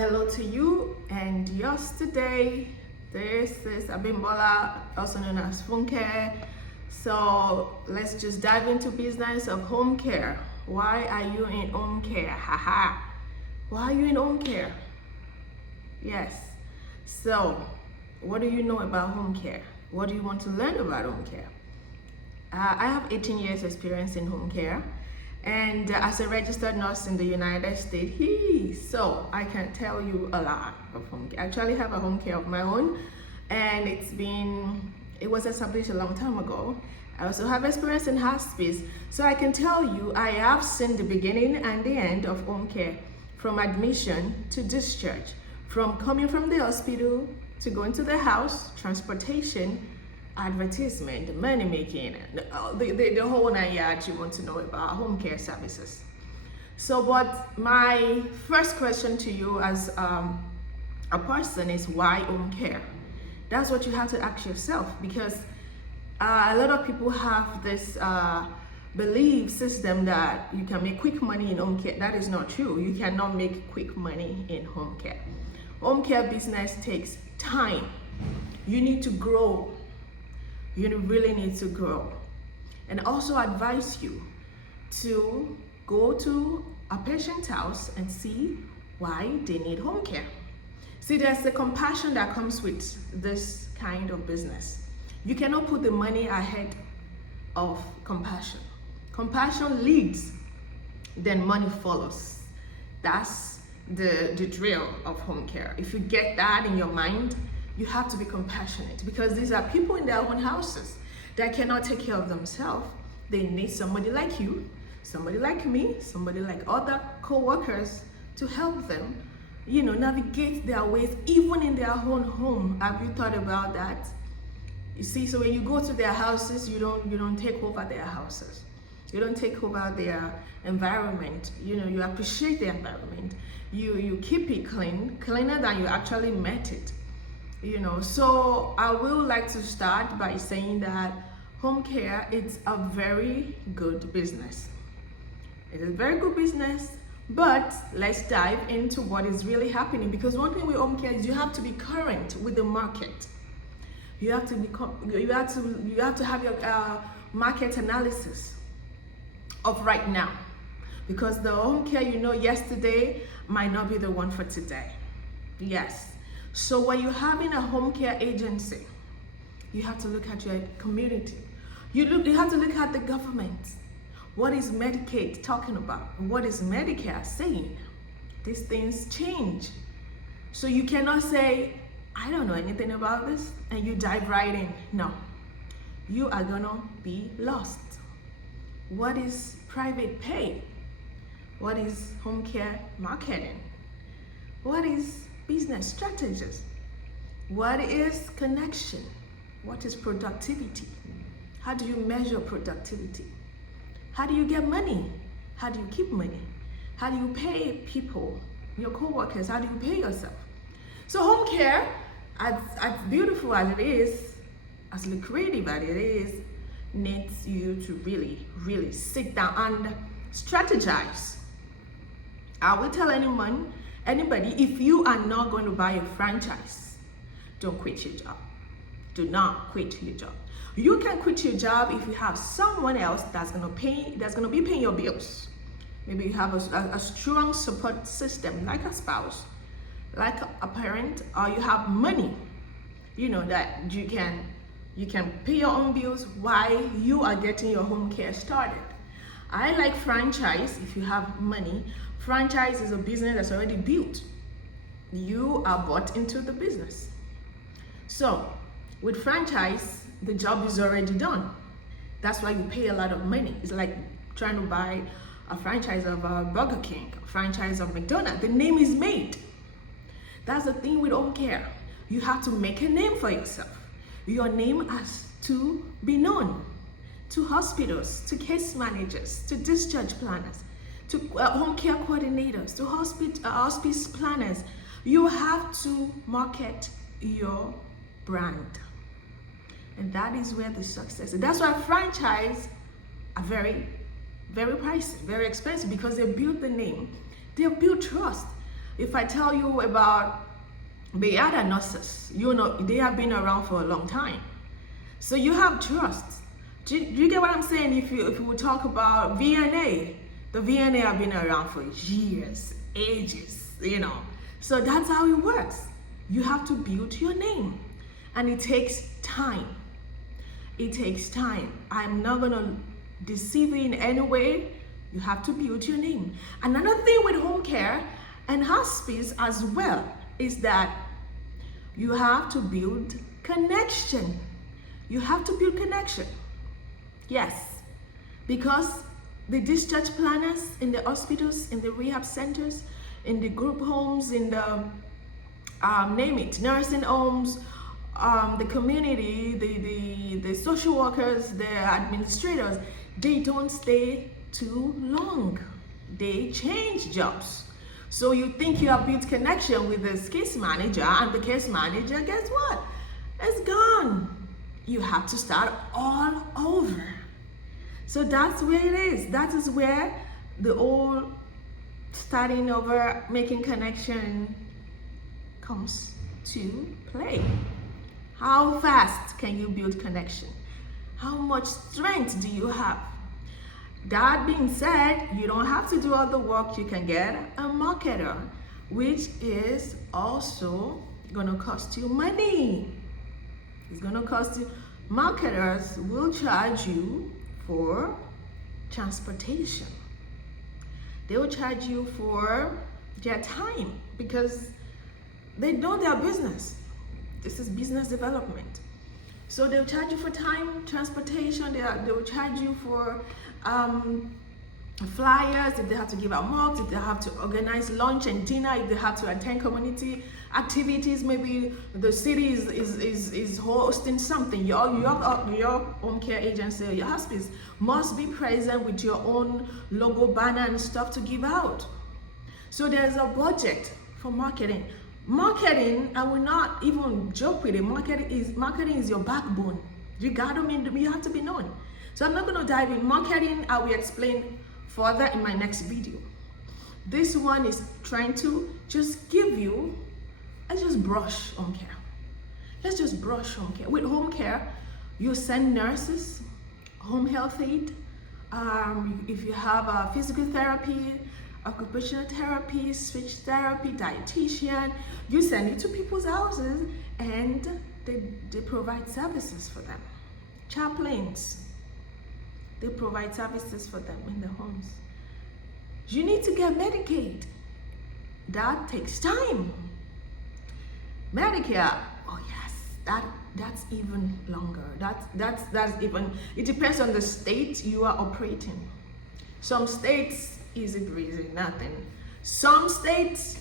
Hello to you and yours today. This is Abimbola, also known as Funke. So let's just dive into business of home care. Why are you in home care? Haha. Why are you in home care? Yes. So what do you know about home care? What do you want to learn about home care? I have 18 years experience in home care, and as a registered nurse in the United States, so I can tell you a lot of home care. I actually have a home care of my own, and it was established a long time ago. I also have experience in hospice, so I can tell you I have seen the beginning and the end of home care, from admission to discharge, from coming from the hospital to going to the house, transportation, advertisement, money making, the whole 9 yards you want to know about home care services. So, but my first question to you as a person is, why home care? That's what you have to ask yourself, because a lot of people have this belief system that you can make quick money in home care. That is not true. You cannot make quick money in home care. Home care business takes time. You need to grow. You really need to grow. And also advise you to go to a patient's house and see why they need home care. See, there's the compassion that comes with this kind of business. You cannot put the money ahead of compassion. Compassion leads, then money follows. That's the drill of home care. If you get that in your mind, you have to be compassionate, because these are people in their own houses that cannot take care of themselves. They need somebody like you, somebody like me, somebody like other co-workers to help them, navigate their ways, even in their own home. Have you thought about that? You see, so when you go to their houses, you don't take over their houses. You don't take over their environment. You appreciate the environment. You keep it clean, cleaner than you actually met it. So I will like to start by saying that home care is a very good business. It is a very good business, but let's dive into what is really happening, because one thing with home care is you have to be current with the market. You have to have your market analysis of right now, because the home care yesterday might not be the one for today. Yes. So when you're having a home care agency, you have to look at your community. You have to look at the government. What is Medicaid talking about? What is Medicare saying? These things change. So you cannot say, I don't know anything about this, and you dive right in. No, you are gonna be lost. What is private pay? What is home care marketing? What is business strategies? What is connection? What is productivity? How do you measure productivity? How do you get money? How do you keep money? How do you pay people, your co-workers? How do you pay yourself? So home care, as beautiful as it is, as lucrative as it is, needs you to really, really sit down and strategize. I will tell anybody, if you are not going to buy a franchise, don't quit your job. Do not quit your job. You can quit your job if you have someone else that's going to be paying your bills. Maybe you have a strong support system, like a spouse, like a parent, or you have money, that you can pay your own bills while you are getting your home care started. I like franchise. If you have money, franchise is a business that's already built. You are bought into the business. So with franchise, the job is already done. That's why you pay a lot of money. It's like trying to buy a franchise of Burger King, a franchise of McDonald's. The name is made. That's the thing with home care. You have to make a name for yourself. Your name has to be known to hospitals, to case managers, to discharge planners, to home care coordinators, to hospice planners. You have to market your brand. And that is where the success is. That's why franchise are very, very pricey, very expensive, because they build the name, they build trust. If I tell you about the other nurses, you know, they have been around for a long time. So you have trust. Do you get what I'm saying? If you would talk about VNA, the VNA have been around for years, ages, you know. So that's how it works. You have to build your name, and it takes time. It takes time. I'm not gonna deceive you in any way. You have to build your name. Another thing with home care and hospice as well is that you have to build connection. You have to build connection. Yes, because the discharge planners in the hospitals, in the rehab centers, in the group homes, in the name it, nursing homes, the community, the social workers, the administrators, they don't stay too long. They change jobs. So you think you have built connection with this case manager, and the case manager, guess what? It's gone. You have to start all over. So that's where it is. That is where the old starting over, making connection comes to play. How fast can you build connection? How much strength do you have? That being said, you don't have to do all the work. You can get a marketer, which is also gonna cost you money. It's gonna cost you. Marketers will charge you for transportation. They will charge you for their time because they know their business. This is business development. So they'll charge you for time, transportation. They will charge you for flyers, if they have to give out mugs, if they have to organize lunch and dinner, if they have to attend community activities, maybe the city is hosting something. Your home care agency or your hospice must be present with your own logo, banner and stuff to give out. So there's a budget for marketing. Marketing, I will not even joke with it. Marketing is your backbone. You have to be known. So I'm not going to dive in marketing. I will explain further in my next video. This one is trying to just give you, let's just brush home care. Let's just brush home care. With home care, you send nurses, home health aid. If you have physical therapy, occupational therapy, speech therapy, dietitian, you send it to people's houses and they provide services for them. Chaplains, they provide services for them in their homes. You need to get Medicaid. That takes time. Medicare, oh yes, that's even longer. That's even, it depends on the state you are operating. Some states, easy breezy, nothing. Some states,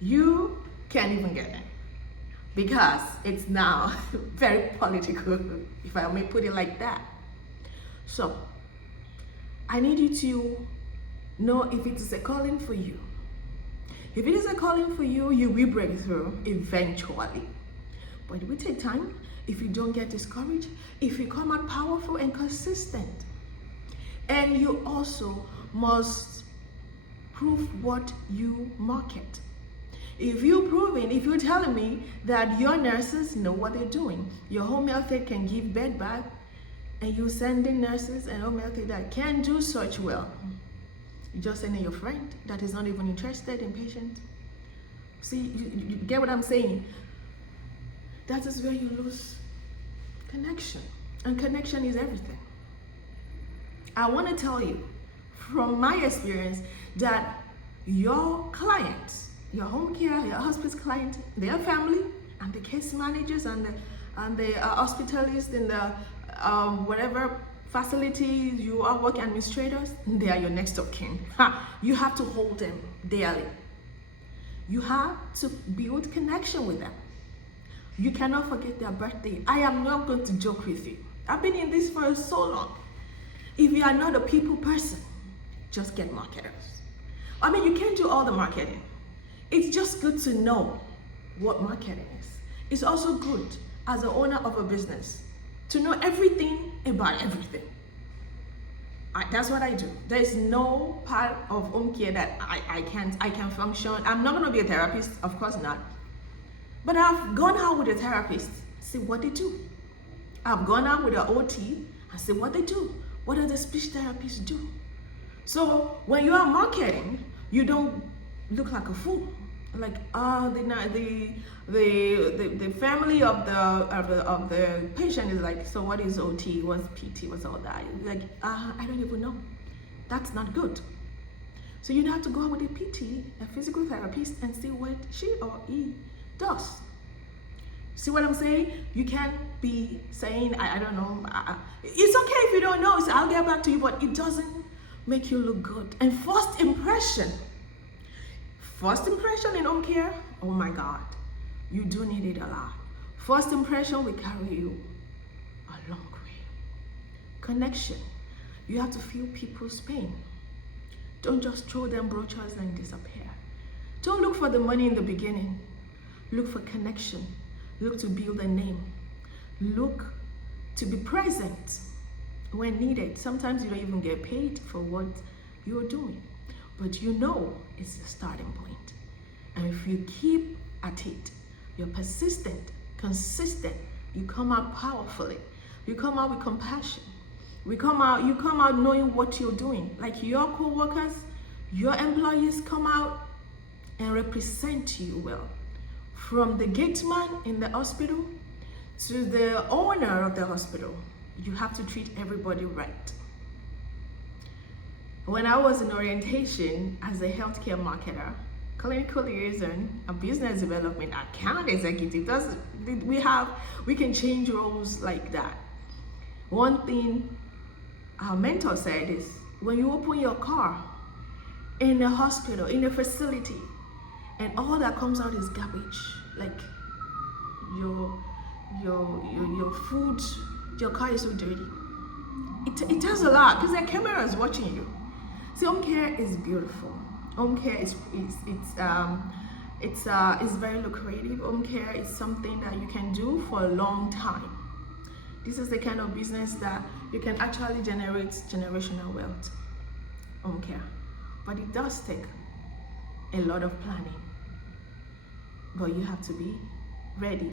you can't even get it because it's now very political, if I may put it like that. So, I need you to know if it is a calling for you. If it is a calling for you, you will break through eventually. But it will take time. If you don't get discouraged, if you come out powerful and consistent. And you also must prove what you market. If you're telling me that your nurses know what they're doing, your home health aide can give bed bath, and you send in nurses and home health aide that can do such well, you just send in your friend that is not even interested in patients. See, you get what I'm saying? That is where you lose connection. And connection is everything. I want to tell you from my experience that your clients, your home care, your hospice client, their family, and the case managers and the hospitalists in the whatever facilities you are working, administrators, they are your next of kin. You have to hold them dearly. You have to build connection with them. You cannot forget their birthday. I am not going to joke with you. I've been in this for so long. If you are not a people person, just get marketers. I mean, you can't do all the marketing. It's just good to know what marketing is. It's also good as an owner of a business to know everything about everything. That's what I do. There's no part of home care that I can function. I'm not gonna be a therapist, of course not. But I've gone out with a therapist, see what they do. I've gone out with an OT and see what they do. What do the speech therapists do? So when you are marketing, you don't look like a fool. Like the family of the patient is like, so what is OT? What's PT? What's all that? Like I don't even know. That's not good. So you have to go out with a PT, a physical therapist, and see what she or he does. See what I'm saying? You can't be saying, I don't know. It's okay if you don't know. So I'll get back to you, but it doesn't make you look good. And first impression in home care, oh my God, you do need it a lot. First impression will carry you a long way. Connection. You have to feel people's pain. Don't just throw them brochures and disappear. Don't look for the money in the beginning. Look for connection. Look to build a name. Look to be present when needed. Sometimes you don't even get paid for what you're doing, but you know it's the starting point. And if you keep at it, you're persistent, consistent, you come out powerfully. You come out with compassion. You come out knowing what you're doing. Like your co-workers, your employees come out and represent you well. From the gateman in the hospital to the owner of the hospital, you have to treat everybody right. When I was in orientation as a healthcare marketer, clinical liaison, a business development, account executive, we can change roles like that. One thing our mentor said is, when you open your car in a hospital, in a facility, and all that comes out is garbage, like your food, your car is so dirty. It does a lot because there are cameras watching you. See, home care is beautiful. Home care is very lucrative. Home care is something that you can do for a long time. This is the kind of business that you can actually generate generational wealth. Home care, but it does take a lot of planning. But you have to be ready.